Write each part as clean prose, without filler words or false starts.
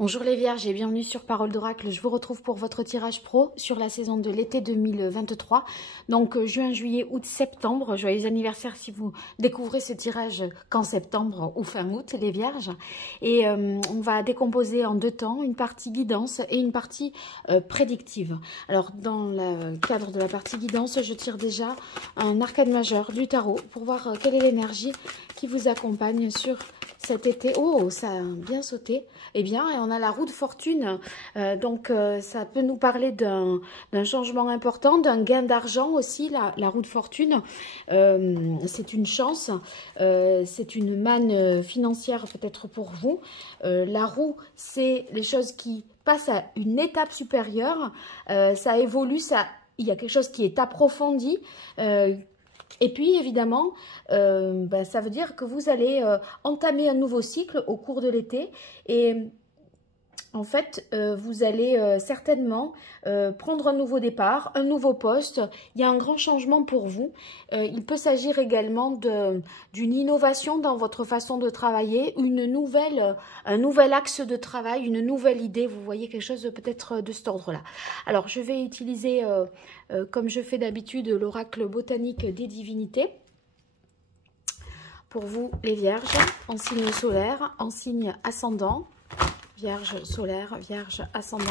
Bonjour les Vierges et bienvenue sur Parole d'Oracle. Je vous retrouve pour votre tirage pro sur la saison de l'été 2023. Donc juin, juillet, août, septembre. Joyeux anniversaire si vous découvrez ce tirage qu'en septembre ou fin août les Vierges. Et on va décomposer en deux temps, une partie guidance et une partie prédictive. Alors dans le cadre de la partie guidance, je tire déjà un arcane majeur du tarot pour voir quelle est l'énergie qui vous accompagne sur cet été. Oh, ça a bien sauté. Eh bien, et on a la roue de fortune. Ça peut nous parler d'un changement important, d'un gain d'argent aussi, la roue de fortune. C'est une chance, c'est une manne financière peut-être pour vous. La roue, c'est les choses qui passent à une étape supérieure. Ça évolue, il y a quelque chose qui est approfondi. Et puis, évidemment, ça veut dire que vous allez entamer un nouveau cycle au cours de l'été. Et en fait, vous allez certainement prendre un nouveau départ, un nouveau poste. Il y a un grand changement pour vous. Il peut s'agir également d'une innovation dans votre façon de travailler, un nouvel axe de travail, une nouvelle idée. Vous voyez quelque chose peut-être de cet ordre-là. Alors, je vais utiliser, comme je fais d'habitude, l'oracle botanique des divinités. Pour vous, les Vierges, en signe solaire, en signe ascendant. Vierge solaire, Vierge ascendant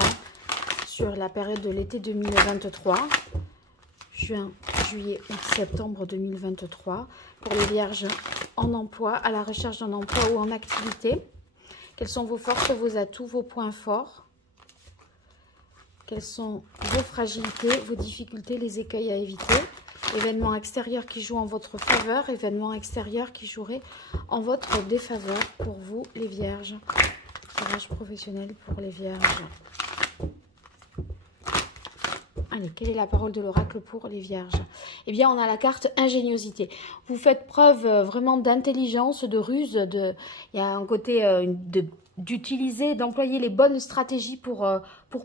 sur la période de l'été 2023, juin, juillet, août, septembre 2023, pour les Vierges en emploi, à la recherche d'un emploi ou en activité. Quelles sont vos forces, vos atouts, vos points forts? Quelles sont vos fragilités, vos difficultés, les écueils à éviter? Événements extérieurs qui jouent en votre faveur, événements extérieurs qui joueraient en votre défaveur pour vous, les Vierges. Tirage professionnel pour les Vierges. Allez, quelle est la parole de l'oracle pour les Vierges? Eh bien, on a la carte ingéniosité. Vous faites preuve vraiment d'intelligence, de ruse. Il y a un côté d'utiliser, d'employer les bonnes stratégies pour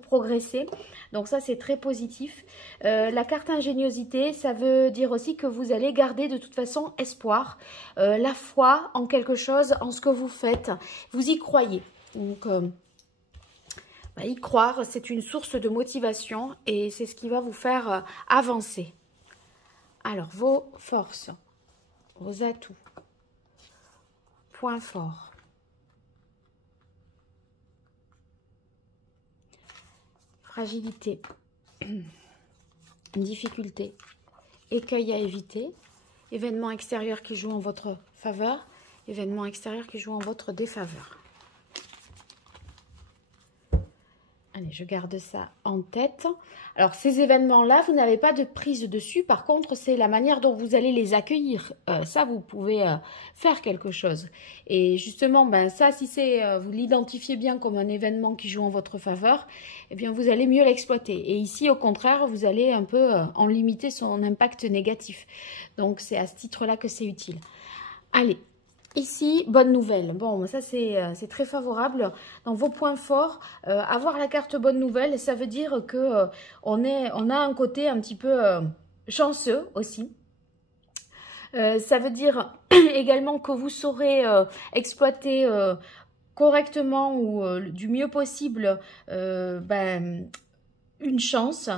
progresser. Donc ça, c'est très positif. La carte ingéniosité, ça veut dire aussi que vous allez garder de toute façon espoir, la foi en quelque chose, en ce que vous faites. Vous y croyez. Donc, y croire, c'est une source de motivation et c'est ce qui va vous faire avancer. Alors, vos forces, vos atouts, points forts. Fragilité, difficulté, écueil à éviter, événements extérieurs qui jouent en votre faveur, événements extérieurs qui jouent en votre défaveur. Allez, je garde ça en tête. Alors, ces événements-là, vous n'avez pas de prise dessus. Par contre, c'est la manière dont vous allez les accueillir. Ça, vous pouvez faire quelque chose. Et justement, ça, si vous l'identifiez bien comme un événement qui joue en votre faveur, eh bien, vous allez mieux l'exploiter. Et ici, au contraire, vous allez un peu en limiter son impact négatif. Donc, c'est à ce titre-là que c'est utile. Allez. Ici, bonne nouvelle. Bon, ça c'est très favorable. Dans vos points forts, avoir la carte bonne nouvelle, ça veut dire que on a un côté un petit peu chanceux aussi. Ça veut dire également que vous saurez exploiter correctement ou du mieux possible une chance,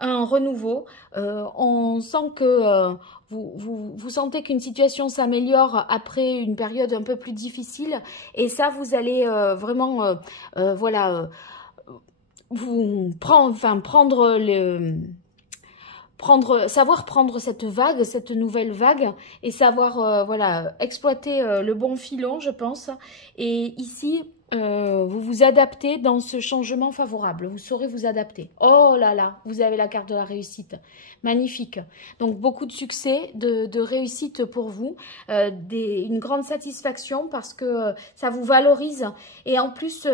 un renouveau. On sent que vous sentez qu'une situation s'améliore après une période un peu plus difficile. Et ça, vous allez vraiment, savoir prendre cette vague, cette nouvelle vague et savoir, exploiter le bon filon, je pense. Et ici, vous vous adaptez dans ce changement favorable. Vous saurez vous adapter. Oh là là, vous avez la carte de la réussite. Magnifique. Donc, beaucoup de succès, de réussite pour vous. Une grande satisfaction parce que ça vous valorise. Et en plus,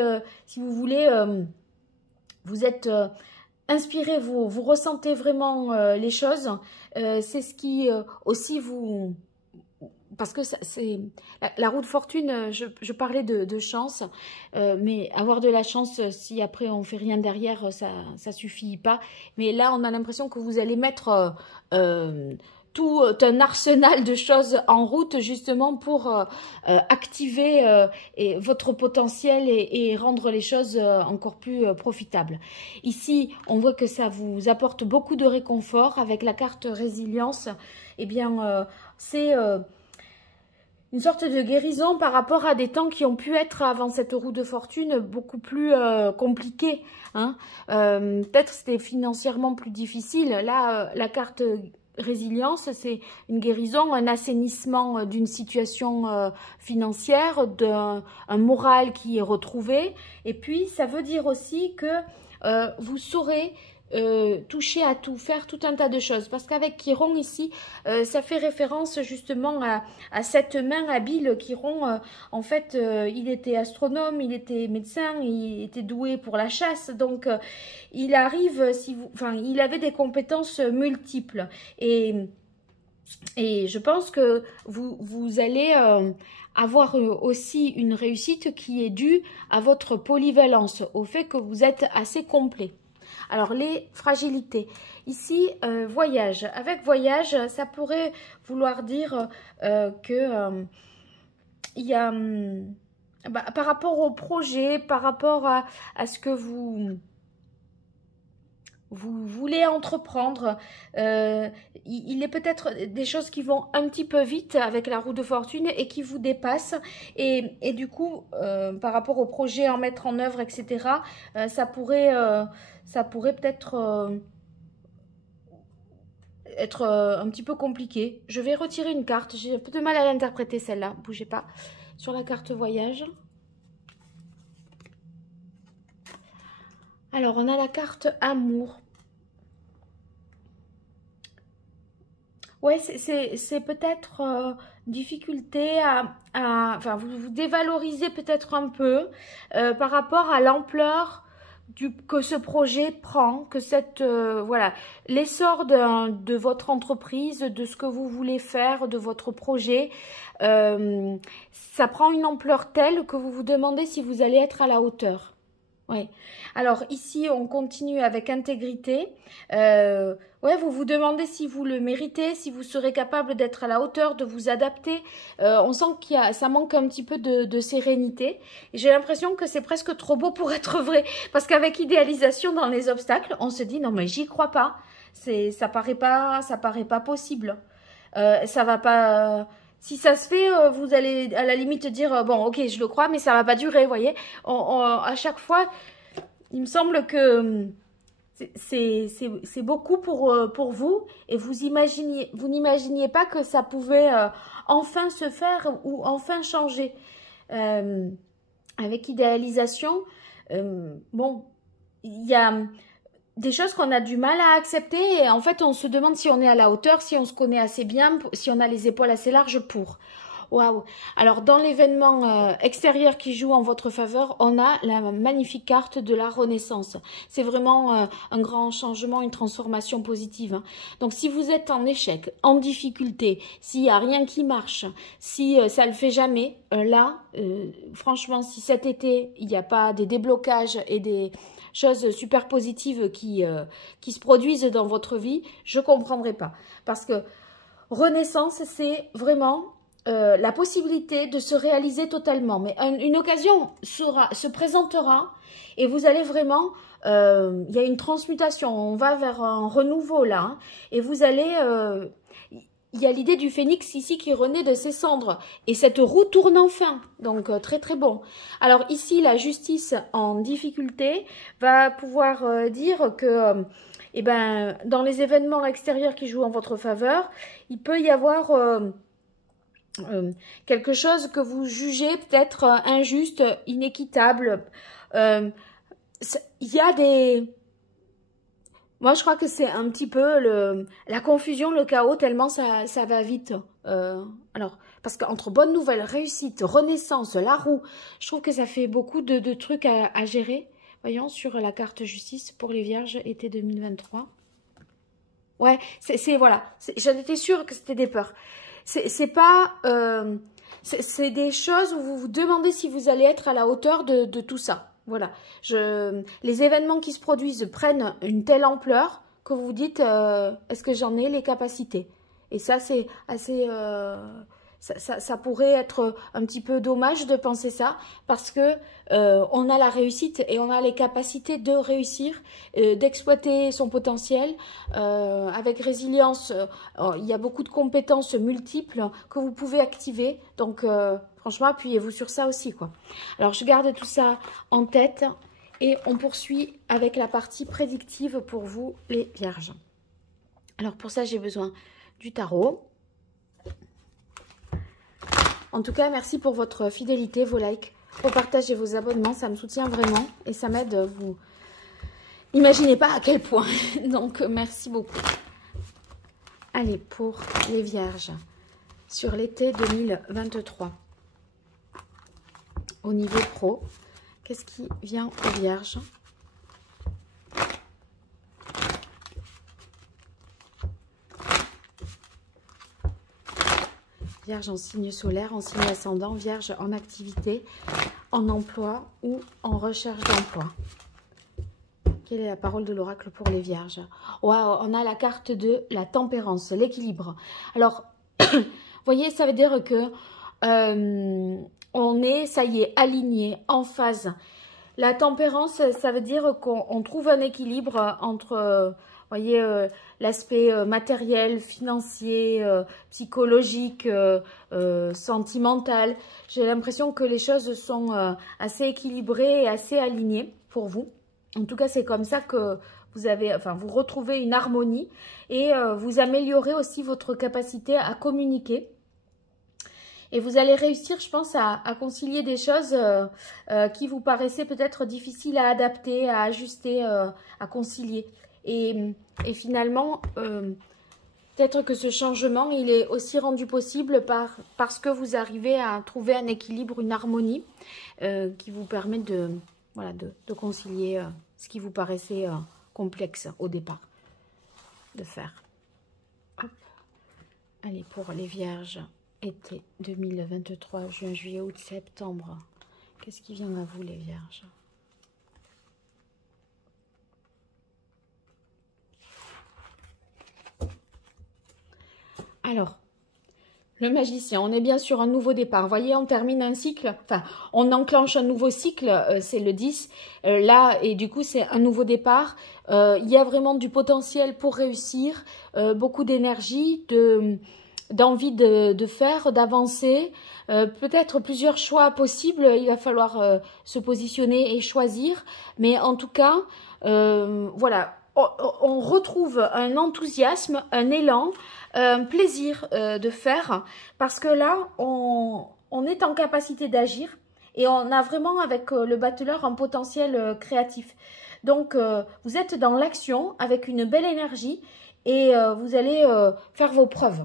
si vous voulez, vous êtes inspiré, vous ressentez vraiment les choses. C'est ce qui aussi vous... Parce que c'est la roue de fortune, je parlais de chance, mais avoir de la chance, si après on fait rien derrière, ça suffit pas. Mais là, on a l'impression que vous allez mettre tout un arsenal de choses en route justement pour activer votre potentiel et rendre les choses encore plus profitables. Ici, on voit que ça vous apporte beaucoup de réconfort avec la carte résilience. Eh bien, c'est une sorte de guérison par rapport à des temps qui ont pu être, avant cette roue de fortune, beaucoup plus compliqués. Hein. Peut-être c'était financièrement plus difficile. Là, la carte résilience, c'est une guérison, un assainissement d'une situation financière, d'un moral qui est retrouvé. Et puis, ça veut dire aussi que vous saurez toucher à tout, faire tout un tas de choses. Parce qu'avec Chiron ici, ça fait référence justement à cette main habile. Chiron, en fait, il était astronome, il était médecin, il était doué pour la chasse. Donc, il arrive, il avait des compétences multiples. Et je pense que vous allez avoir aussi une réussite qui est due à votre polyvalence, au fait que vous êtes assez complet. Alors, les fragilités. Ici, voyage. Avec voyage, ça pourrait vouloir dire que il y a, par rapport au projet, par rapport à ce que vous voulez entreprendre, il est peut-être des choses qui vont un petit peu vite avec la roue de fortune et qui vous dépassent. Et du coup, par rapport au projet, en mettre en œuvre, etc., ça pourrait peut-être être un petit peu compliqué. Je vais retirer une carte. J'ai un peu de mal à l'interpréter, celle-là. Bougez pas. Sur la carte voyage. Alors, on a la carte amour. Ouais, c'est peut-être difficulté enfin, vous dévalorisez peut-être un peu par rapport à l'ampleur que ce projet prend, que cette voilà, l'essor de votre entreprise, de ce que vous voulez faire, de votre projet, ça prend une ampleur telle que vous vous demandez si vous allez être à la hauteur. Oui. Alors ici, on continue avec intégrité. Ouais, vous vous demandez si vous le méritez, si vous serez capable d'être à la hauteur, de vous adapter. On sent ça manque un petit peu de sérénité. J'ai l'impression que c'est presque trop beau pour être vrai. Parce qu'avec idéalisation dans les obstacles, on se dit non mais j'y crois pas. Ça paraît pas possible. Ça va pas. Si ça se fait, vous allez à la limite dire bon, ok, je le crois, mais ça va pas durer, vous voyez. À chaque fois, il me semble que c'est beaucoup pour vous et vous n'imaginiez pas que ça pouvait enfin se faire ou enfin changer. Avec idéalisation, bon, il y a des choses qu'on a du mal à accepter et en fait on se demande si on est à la hauteur, si on se connaît assez bien, si on a les épaules assez larges pour. Waouh! Alors dans l'événement extérieur qui joue en votre faveur, on a la magnifique carte de la renaissance. C'est vraiment un grand changement, une transformation positive. Hein. Donc si vous êtes en échec, en difficulté, s'il n'y a rien qui marche, si ça ne le fait jamais, là, franchement, si cet été, il n'y a pas des déblocages et des choses super positives qui se produisent dans votre vie, je ne comprendrai pas. Parce que renaissance, c'est vraiment la possibilité de se réaliser totalement. Mais une occasion se présentera et vous allez vraiment... il y a une transmutation, on va vers un renouveau là. Hein, et vous allez... il y a l'idée du phénix ici qui renaît de ses cendres. Et cette roue tourne enfin. Donc, très très bon. Alors ici, la justice en difficulté va pouvoir dire que... eh ben, dans les événements extérieurs qui jouent en votre faveur, il peut y avoir... quelque chose que vous jugez peut-être injuste, inéquitable. Il y a des... Moi, je crois que c'est un petit peu la confusion, le chaos, tellement ça va vite. Alors, parce qu'entre bonne nouvelle, réussite, renaissance, la roue, je trouve que ça fait beaucoup de trucs à gérer. Voyons, sur la carte justice pour les vierges, été 2023. Ouais, voilà. J'en étais sûre que c'était des peurs. C'est pas... c'est des choses où vous vous demandez si vous allez être à la hauteur de tout ça. Voilà. Les événements qui se produisent prennent une telle ampleur que vous vous dites est-ce que j'en ai les capacités? Et ça, c'est assez... ça pourrait être un petit peu dommage de penser ça, parce que on a la réussite et on a les capacités de réussir, d'exploiter son potentiel. Avec résilience, il y a beaucoup de compétences multiples que vous pouvez activer. Donc, franchement, appuyez-vous sur ça aussi, quoi. Alors, je garde tout ça en tête et on poursuit avec la partie prédictive pour vous, les vierges. Alors, pour ça, j'ai besoin du tarot. En tout cas, merci pour votre fidélité, vos likes, vos partages et vos abonnements. Ça me soutient vraiment et ça m'aide. Vous n'imaginez pas à quel point. Donc, merci beaucoup. Allez, pour les vierges, sur l'été 2023, au niveau pro, qu'est-ce qui vient aux vierges ? Vierge en signe solaire, en signe ascendant, vierge en activité, en emploi ou en recherche d'emploi. Quelle est la parole de l'oracle pour les vierges? Wow, on a la carte de la tempérance, l'équilibre. Alors, vous voyez, ça veut dire que on est, ça y est, aligné, en phase. La tempérance, ça veut dire qu'on trouve un équilibre entre... voyez, l'aspect matériel, financier, psychologique, sentimental. J'ai l'impression que les choses sont assez équilibrées et assez alignées pour vous. En tout cas, c'est comme ça que vous avez, enfin, vous retrouvez une harmonie et vous améliorez aussi votre capacité à communiquer. Et vous allez réussir, je pense, à concilier des choses qui vous paraissaient peut-être difficiles à adapter, à ajuster, à concilier. Et finalement, peut-être que ce changement, il est aussi rendu possible parce que vous arrivez à trouver un équilibre, une harmonie qui vous permet de, voilà, de concilier ce qui vous paraissait complexe au départ de faire. Hop. Allez, pour les vierges, été 2023, juin, juillet, août, septembre. Qu'est-ce qui vient à vous, les vierges ? Alors, le magicien, on est bien sur un nouveau départ. Vous voyez, on termine un cycle, enfin, on enclenche un nouveau cycle, c'est le 10. Là, et du coup, c'est un nouveau départ. Il y a vraiment du potentiel pour réussir, beaucoup d'énergie, d'envie de faire, d'avancer. Peut-être plusieurs choix possibles, il va falloir se positionner et choisir. Mais en tout cas, voilà, on retrouve un enthousiasme, un élan, un plaisir de faire, parce que là, on est en capacité d'agir et on a vraiment avec le battleur un potentiel créatif. Donc, vous êtes dans l'action avec une belle énergie et vous allez faire vos preuves.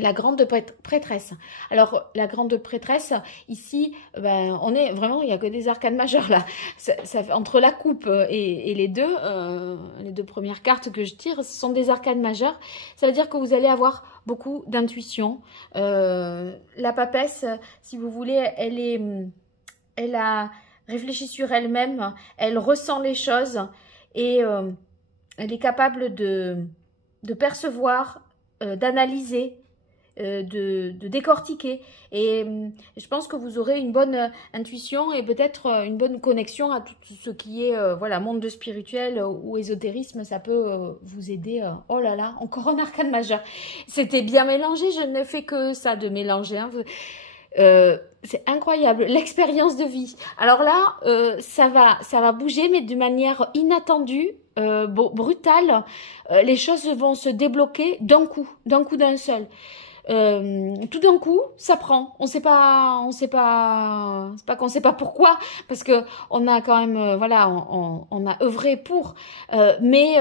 La grande prêtresse. Alors, la grande prêtresse, ici, ben, on est vraiment, il n'y a que des arcanes majeures là. Entre la coupe et les deux premières cartes que je tire, ce sont des arcanes majeures. Ça veut dire que vous allez avoir beaucoup d'intuition. La papesse, si vous voulez, elle a réfléchi sur elle-même, elle ressent les choses et elle est capable de percevoir, d'analyser, de décortiquer et je pense que vous aurez une bonne intuition et peut-être une bonne connexion à tout ce qui est voilà, monde de spirituel ou ésotérisme. Ça peut vous aider. Oh là là, encore un arcane majeur, c'était bien mélangé, je ne fais que ça de mélanger, hein. C'est incroyable, l'expérience de vie. Alors là, ça va bouger, mais de manière inattendue, brutale. Les choses vont se débloquer d'un coup d'un seul. Tout d'un coup, ça prend. On sait pas qu'on sait pas pourquoi, parce que on a quand même, voilà, on a œuvré pour. Mais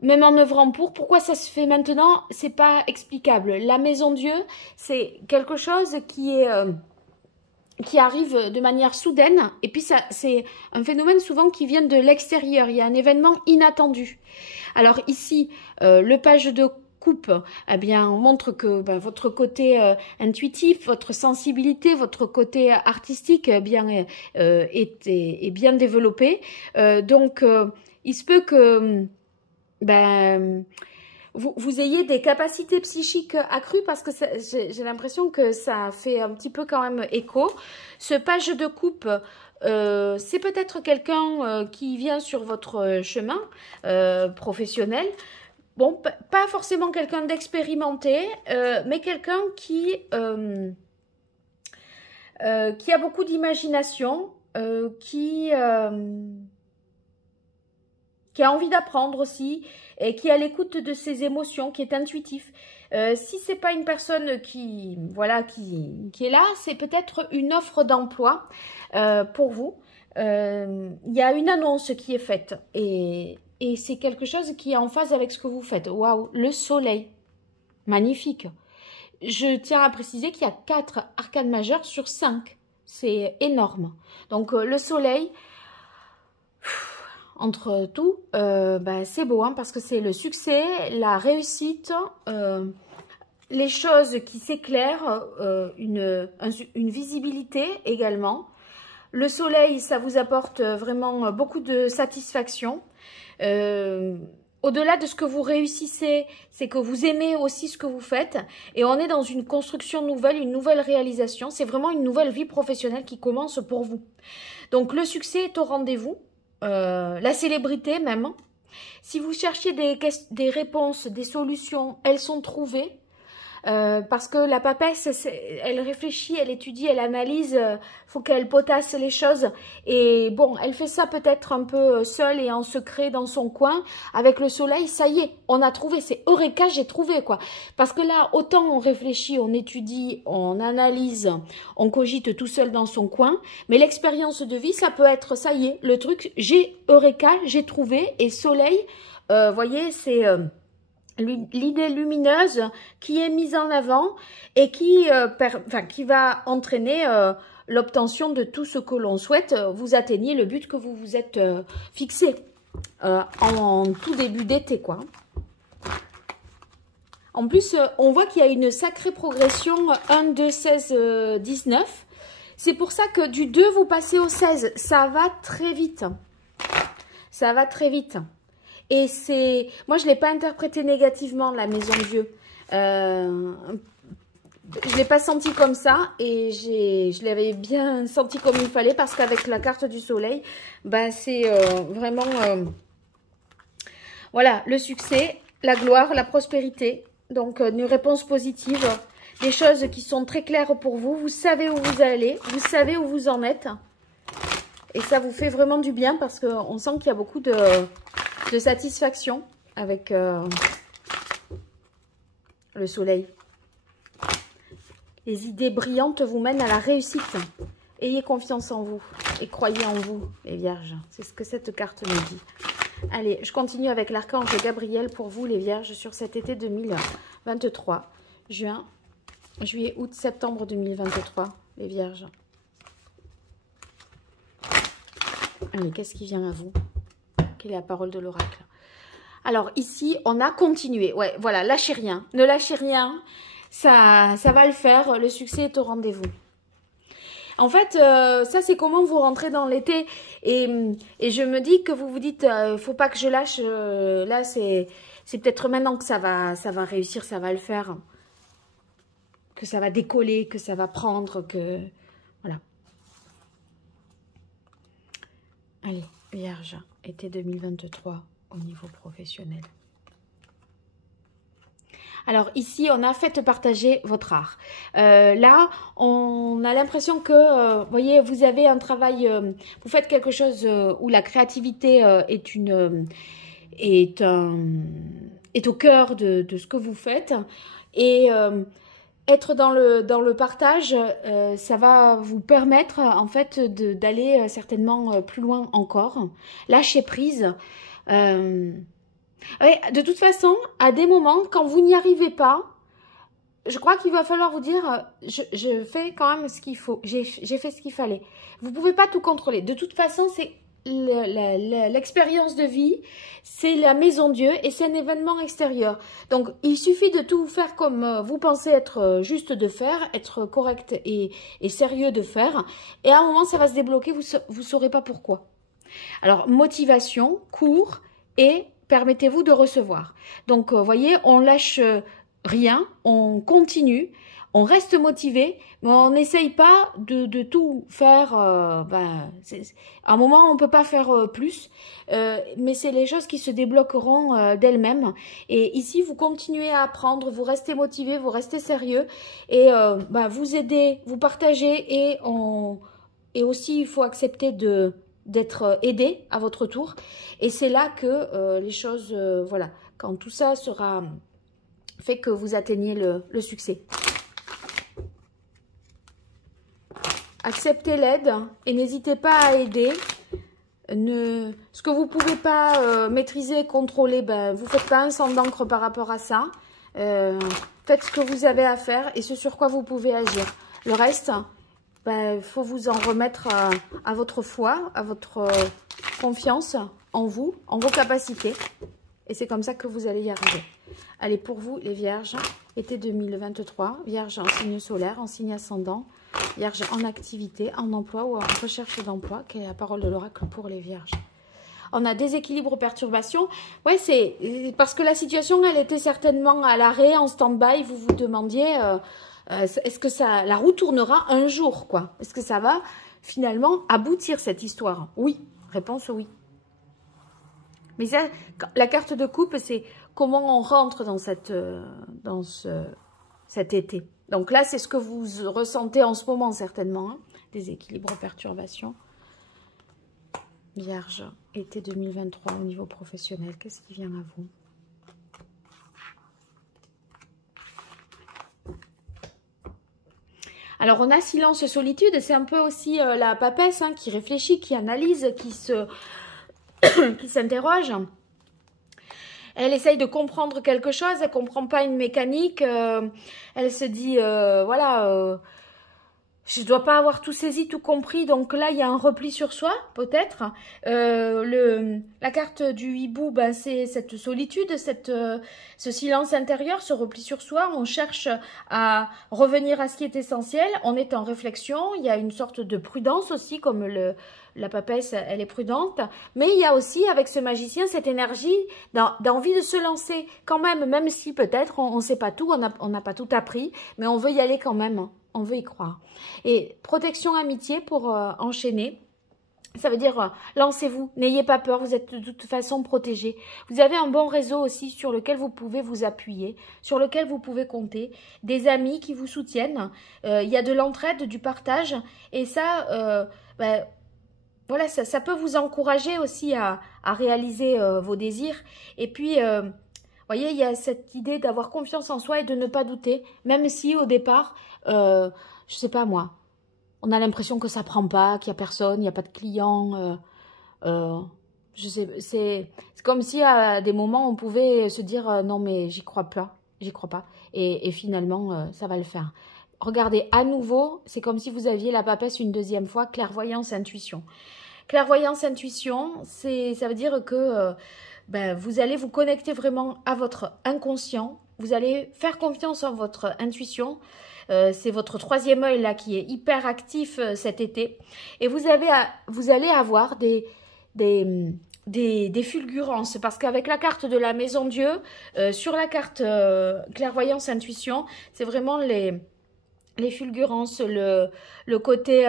même en œuvrant pour, pourquoi ça se fait maintenant, c'est pas explicable. La Maison Dieu, c'est quelque chose qui est qui arrive de manière soudaine, et puis ça, c'est un phénomène souvent qui vient de l'extérieur. Il y a un événement inattendu. Alors ici, le page de coupe, eh bien, on montre que ben, votre côté intuitif, votre sensibilité, votre côté artistique est bien développé. Donc, il se peut que ben, vous ayez des capacités psychiques accrues, parce que j'ai l'impression que ça fait un petit peu quand même écho. Ce page de coupe, c'est peut-être quelqu'un qui vient sur votre chemin professionnel. Bon, pas forcément quelqu'un d'expérimenté, mais quelqu'un qui a beaucoup d'imagination, qui a envie d'apprendre aussi, et qui est à l'écoute de ses émotions, qui est intuitif. Si c'est pas une personne qui est là, c'est peut-être une offre d'emploi pour vous. Il y a une annonce qui est faite, et c'est quelque chose qui est en phase avec ce que vous faites. Waouh, le soleil, magnifique. Je tiens à préciser qu'il y a 4 arcanes majeures sur 5. C'est énorme. Donc le soleil, entre tout, c'est beau, hein, parce que c'est le succès, la réussite, les choses qui s'éclairent, une visibilité également. Le soleil, ça vous apporte vraiment beaucoup de satisfaction. Au-delà de ce que vous réussissez, c'est que vous aimez aussi ce que vous faites. Et on est dans une construction nouvelle, une nouvelle réalisation. C'est vraiment une nouvelle vie professionnelle qui commence pour vous. Donc le succès est au rendez-vous. La célébrité même. Si vous cherchiez des réponses, des solutions, elles sont trouvées. Parce que la papesse, elle réfléchit, elle étudie, elle analyse, faut qu'elle potasse les choses. Et bon, elle fait ça peut-être un peu seule et en secret dans son coin. Avec le soleil, ça y est, on a trouvé, c'est Eureka, j'ai trouvé quoi. Parce que là, autant on réfléchit, on étudie, on analyse, on cogite tout seul dans son coin. Mais l'expérience de vie, ça peut être, ça y est, le truc, j'ai Eureka, j'ai trouvé. Et soleil, voyez, c'est... l'idée lumineuse qui est mise en avant et qui va entraîner l'obtention de tout ce que l'on souhaite. Vous atteignez le but que vous vous êtes fixé en tout début d'été, quoi. En plus, on voit qu'il y a une sacrée progression 1, 2, 16, 19. C'est pour ça que du 2, vous passez au 16. Ça va très vite. Ça va très vite. Et c'est... Moi, je ne l'ai pas interprété négativement, la maison Dieu. Je ne l'ai pas senti comme ça. Et je l'avais bien senti comme il fallait. Parce qu'avec la carte du soleil, c'est vraiment... voilà, le succès, la gloire, la prospérité. Donc, une réponse positive. Des choses qui sont très claires pour vous. Vous savez où vous allez. Vous savez où vous en êtes. Et ça vous fait vraiment du bien. Parce qu'on sent qu'il y a beaucoup de satisfaction avec le soleil. Les idées brillantes vous mènent à la réussite. Ayez confiance en vous et croyez en vous, les vierges. C'est ce que cette carte me dit. Allez, je continue avec l'archange Gabriel pour vous, les vierges, sur cet été 2023. Juin, juillet, août, septembre 2023, les vierges. Allez, qu'est-ce qui vient à vous ? Quelle est la parole de l'oracle? Alors ici, on a continué. Ouais, voilà, lâchez rien. Ne lâchez rien. Ça va le faire. Le succès est au rendez-vous. En fait, ça c'est comment vous rentrez dans l'été. Et je me dis que vous vous dites, faut pas que je lâche. Là, c'est peut-être maintenant que ça va réussir, ça va le faire. Que ça va décoller, que ça va prendre, que... Voilà. Allez, vierge. Été 2023 au niveau professionnel. Alors ici, on a fait partager votre art. Là, on a l'impression que, vous voyez, vous avez un travail, vous faites quelque chose où la créativité est au cœur de ce que vous faites. Et être dans le partage, ça va vous permettre en fait d'aller certainement plus loin encore. Lâcher prise. Ouais, de toute façon, à des moments, quand vous n'y arrivez pas, je crois qu'il va falloir vous dire, je fais quand même ce qu'il faut. J'ai fait ce qu'il fallait. Vous ne pouvez pas tout contrôler. De toute façon, c'est l'expérience de vie, c'est la maison Dieu et c'est un événement extérieur. Donc, il suffit de tout faire comme vous pensez être juste de faire, être correct et sérieux de faire. Et à un moment, ça va se débloquer, vous ne saurez pas pourquoi. Alors, motivation, cours et permettez-vous de recevoir. Donc, vous voyez, on lâche rien, on continue, on reste motivé, mais on n'essaye pas de tout faire. À un moment, on ne peut pas faire plus, mais c'est les choses qui se débloqueront d'elles-mêmes. Et ici, vous continuez à apprendre, vous restez motivé, vous restez sérieux, et vous aidez, vous partagez, et aussi, il faut accepter d'être aidé à votre tour. Et c'est là que les choses, voilà, quand tout ça sera fait, que vous atteignez le succès. Acceptez l'aide et n'hésitez pas à aider. Ce que vous ne pouvez pas maîtriser, contrôler, vous ne faites pas un sang d'encre par rapport à ça. Faites ce que vous avez à faire et ce sur quoi vous pouvez agir. Le reste, il faut vous en remettre à votre foi, à votre confiance en vous, en vos capacités. Et c'est comme ça que vous allez y arriver. Allez, pour vous, les vierges, été 2023, vierge en signe solaire, en signe ascendant, vierge en activité, en emploi ou en recherche d'emploi, quelle est la parole de l'oracle pour les vierges. On a déséquilibre, perturbation. Ouais, c'est parce que la situation, elle était certainement à l'arrêt, en stand-by. Vous vous demandiez, est-ce que la roue tournera un jour, quoi? Est-ce que ça va finalement aboutir, cette histoire? Oui, réponse oui. Mais ça, la carte de coupe, c'est comment on rentre dans cet été. Donc là, c'est ce que vous ressentez en ce moment, certainement. Hein. Déséquilibre, perturbation. Vierge, été 2023 au niveau professionnel. Qu'est-ce qui vient à vous? Alors, on a silence, solitude. C'est un peu aussi la papesse hein, qui réfléchit, qui analyse, qui s'interroge. Elle essaye de comprendre quelque chose, elle ne comprend pas une mécanique. Elle se dit, voilà, je ne dois pas avoir tout saisi, tout compris. Donc là, il y a un repli sur soi, peut-être. La carte du hibou, c'est cette solitude, ce silence intérieur, ce repli sur soi. On cherche à revenir à ce qui est essentiel. On est en réflexion. Il y a une sorte de prudence aussi, comme la papesse, elle est prudente. Mais il y a aussi, avec ce magicien, cette énergie d'envie de se lancer quand même si peut-être on ne sait pas tout, on n'a pas tout appris, mais on veut y aller quand même. On veut y croire. Et protection, amitié pour enchaîner. Ça veut dire, lancez-vous, n'ayez pas peur, vous êtes de toute façon protégé. Vous avez un bon réseau aussi sur lequel vous pouvez vous appuyer, sur lequel vous pouvez compter. Des amis qui vous soutiennent. Il y a de l'entraide, du partage. Et ça, voilà, ça peut vous encourager aussi à réaliser vos désirs. Et puis, voyez, il y a cette idée d'avoir confiance en soi et de ne pas douter, même si au départ, je sais pas moi, on a l'impression que ça prend pas, qu'il n'y a personne, il n'y a pas de clients. Je sais, c'est comme si à des moments on pouvait se dire non mais j'y crois pas, et finalement ça va le faire. Regardez, à nouveau, c'est comme si vous aviez la papesse une deuxième fois, clairvoyance, intuition. Clairvoyance, intuition, ça veut dire que vous allez vous connecter vraiment à votre inconscient, vous allez faire confiance en votre intuition. C'est votre troisième œil là qui est hyper actif cet été. Et vous allez avoir des fulgurances. Parce qu'avec la carte de la Maison Dieu, sur la carte clairvoyance, intuition, c'est vraiment les fulgurances, le côté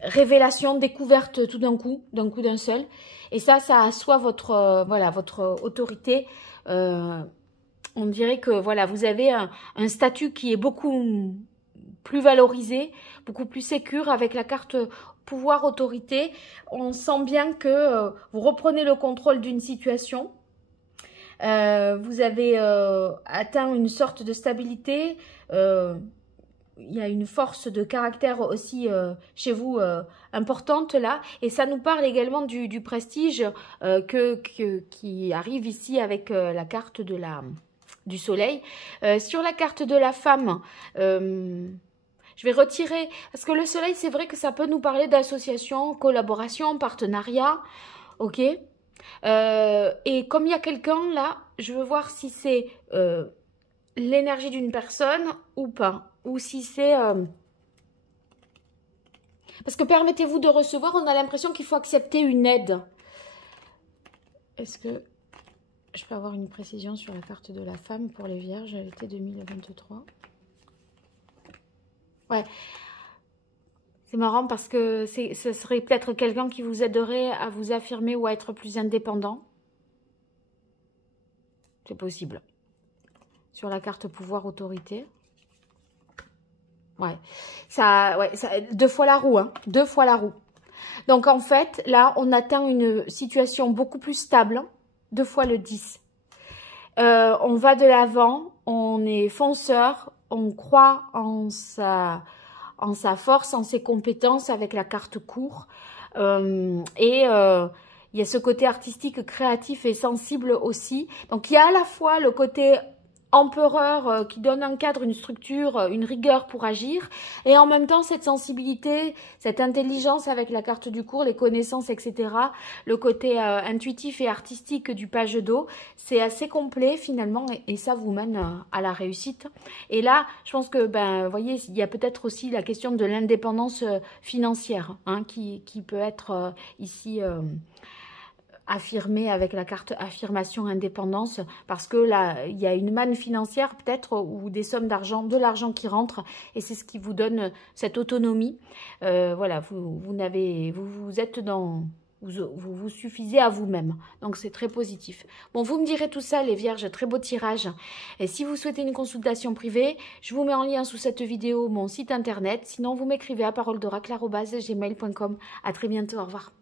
révélation, découverte tout d'un coup d'un seul. Et ça assoit votre, votre autorité. On dirait que voilà, vous avez un statut qui est beaucoup plus valorisé, beaucoup plus sécure avec la carte pouvoir autorité. On sent bien que vous reprenez le contrôle d'une situation. Vous avez atteint une sorte de stabilité. Il y a une force de caractère aussi chez vous importante là. Et ça nous parle également du prestige qui arrive ici avec la carte du soleil. Sur la carte de la femme, je vais retirer, parce que le soleil, c'est vrai que ça peut nous parler d'association, collaboration, partenariat, ok. Et comme il y a quelqu'un là, je veux voir si c'est l'énergie d'une personne ou pas, ou si c'est... Parce que permettez-vous de recevoir, on a l'impression qu'il faut accepter une aide. Est-ce que Je peux avoir une précision sur la carte de la femme pour les vierges à l'été 2023. Ouais. C'est marrant parce que ce serait peut-être quelqu'un qui vous aiderait à vous affirmer ou à être plus indépendant. C'est possible. Sur la carte pouvoir autorité. Ouais. Ça, deux fois la roue, hein. Deux fois la roue. Donc en fait, là, on atteint une situation beaucoup plus stable. Deux fois le 10. On va de l'avant, on est fonceur, on croit en sa force, en ses compétences avec la carte court. Il y a ce côté artistique, créatif et sensible aussi. Donc il y a à la fois le côté empereur qui donne un cadre, une structure, une rigueur pour agir, et en même temps cette sensibilité, cette intelligence avec la carte du cours, les connaissances, etc. Le côté intuitif et artistique du page d'eau, c'est assez complet finalement, et ça vous mène à la réussite. Et là, je pense que, vous voyez, il y a peut-être aussi la question de l'indépendance financière, hein, qui peut être ici affirmé avec la carte affirmation indépendance, parce que là il y a une manne financière peut-être, ou des sommes d'argent, de l'argent qui rentre, et c'est ce qui vous donne cette autonomie. Voilà, vous êtes dans, vous suffisez à vous-même, donc c'est très positif. Bon, vous me direz tout ça les vierges, très beau tirage. Et si vous souhaitez une consultation privée, je vous mets en lien sous cette vidéo mon site internet, sinon vous m'écrivez à paroledoracle@gmail.com. À très bientôt, au revoir.